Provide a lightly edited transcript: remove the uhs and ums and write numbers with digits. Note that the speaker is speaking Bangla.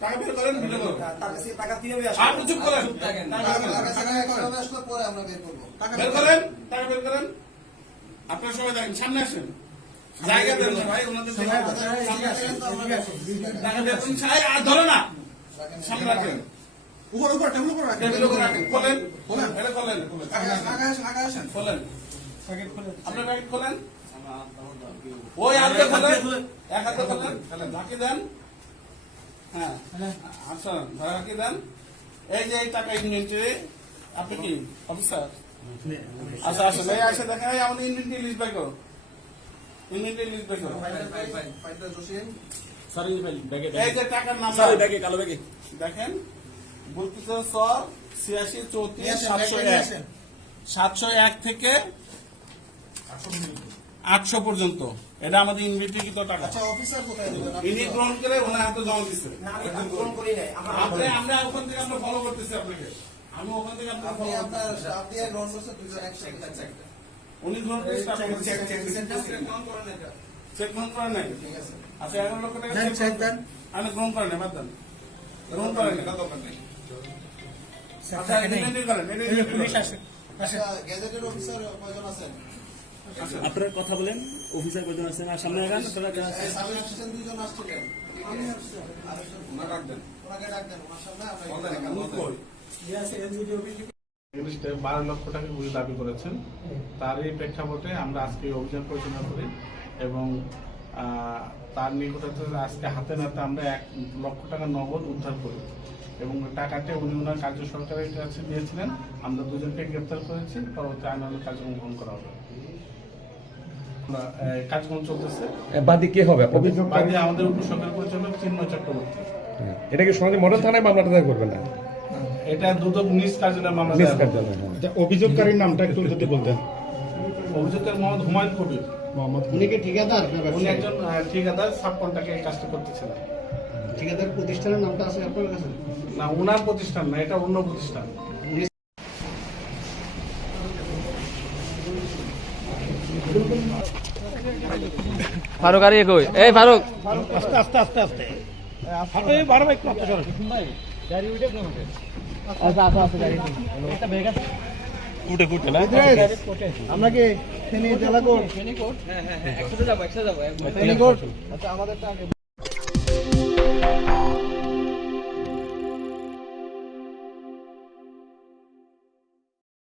টাকা বের করেন, ভিডিও করুন। তার কাছে টাকা কিভাবে আসবে? আপনি চুপ করেন। আসলে পরে আমরা বের করবো। বের করেন, টাকা বের করেন। আপনারা সবাই দেখেন, সামনে আসেন। জায়গা দেন না ভাই, ওনাদের সামনে আসেন। টাকা বের করুন, ছাই আর ধরে না। সামনে রাখেন। উপর উপর টেবিল উপর রাখেন। টেবিল উপর রাখেন। খোলেন, খোলেন, এটা খোলেন, খোলেন। আগে আসেন। খোলেন। আপনার প্যাকেট খোলেন। ওই হাতে খোলেন, এক হাতে খোলেন, ঝাঁকি দেন। হ্যাঁ, আচ্ছা, ঝাঁকি দেন। এই যে এই টাকা ইনভেন্টরি, আপনি কি অফিসার? আচ্ছা, আসেন, এই আসে দেখেন, এই আমাদের ইনভেন্টরি লিস্ট বের করো। ইনভেন্টরি লিস্ট বের করো। এই যে টাকার নাম্বার দেখেন, বলতেছে সর 86 34 701 701 থেকে 800 পর্যন্ত। এটা আমাদের ইনভেন্টরিকৃত টাকা। আচ্ছা, অফিসার কোথায় দিবেন? ইনি গ্রহণ করে ওনার হাতে জমা দিচ্ছে। না, আমি গ্রহণ করি নাই। আমরা ওখান থেকে আমরা ফলো করতেছি আপনাকে। আমি ওখান থেকে আপনাকে আপনি follow আপনার করতেছি। স্টাফ দিয়ে গ্রহণ করছেন, দুইজন একসাথে। উনি গ্রহণ করে স্টাফ চেক, করছে। চেক, চেক, চেক গ্রহণ করেন নাই? ঠিক আছে। আচ্ছা, 11 লক্ষ টাকা দেন, চেক দেন। আমি গ্রহণ করেন নাই, বাদ দেন। গ্রহণ করেন নাই, দরকার নেই। আচ্ছা, ইনভেন্টরি করেন, এটা পুলিশ আসে। আচ্ছা, গ্যাজেটের অফিসার কয়জন আছেন? আপনারা কথা বলেন, অফিসার কজন আছেন আর সামনে আগান। এই সামনে আসছেন, দুইজন আসছিলেন। আমি আসছি। ওনাকে ডাক দেন। ওনাকে ডাক দেন, ওনার সামনে আমরা বলেন, মুখ কই? 12 লক্ষ টাকা উনি দাবি করেছেন। তারই প্রেক্ষাপটে আমরা আজকে অভিযান পরিচালনা করি এবং তার নিকট হতে আজকে হাতে নাতে আমরা 1 লক্ষ টাকা নগদ উদ্ধার করি এবং টাকাতে উনি ওনার কার্য সরকারের কাছে দিয়েছিলেন। আমরা দুজনকে গ্রেপ্তার করেছি, পরবর্তী আইনানুগ কার্যক্রম গ্রহণ করা হবে। কার্যক্রম চলতেছে। বাদী কে হবে? বাদী আমাদের উপসহকারী পরিচালক চিন্ময় চক্রবর্তী। এটা কি সমাজে মডেল থানায় মামলাটা দায়ের করবেন না? এটা দুদক নিজ কার্যালয়ে মামলা নিজ দায়ের হবে। কার্যালয়ে, হ্যাঁ। অভিযোগকারীর নামটা একটু যদি বলতেন। অভিযোগের মোহাম্মদ হুমায়ুন কবির। উনি কি ঠিকাদার? উনি একজন ঠিকাদার, সাব কন্ট্রাক্টে এই কাজটা করতেছিলেন। ঠিকাদার প্রতিষ্ঠানের নামটা আছে আপনার কাছে? না, ওনার প্রতিষ্ঠান না, এটা অন্য প্রতিষ্ঠান। ফারুক আর কই? এই ফারুক, আস্তে আস্তে আস্তে আস্তে এই বারো বাইক প্রাপ্ত সর উঠে উঠে না আমরা কি জেলা কোর্ট? একসাথে যাবো, একসাথে যাবো। আচ্ছা, আমাদের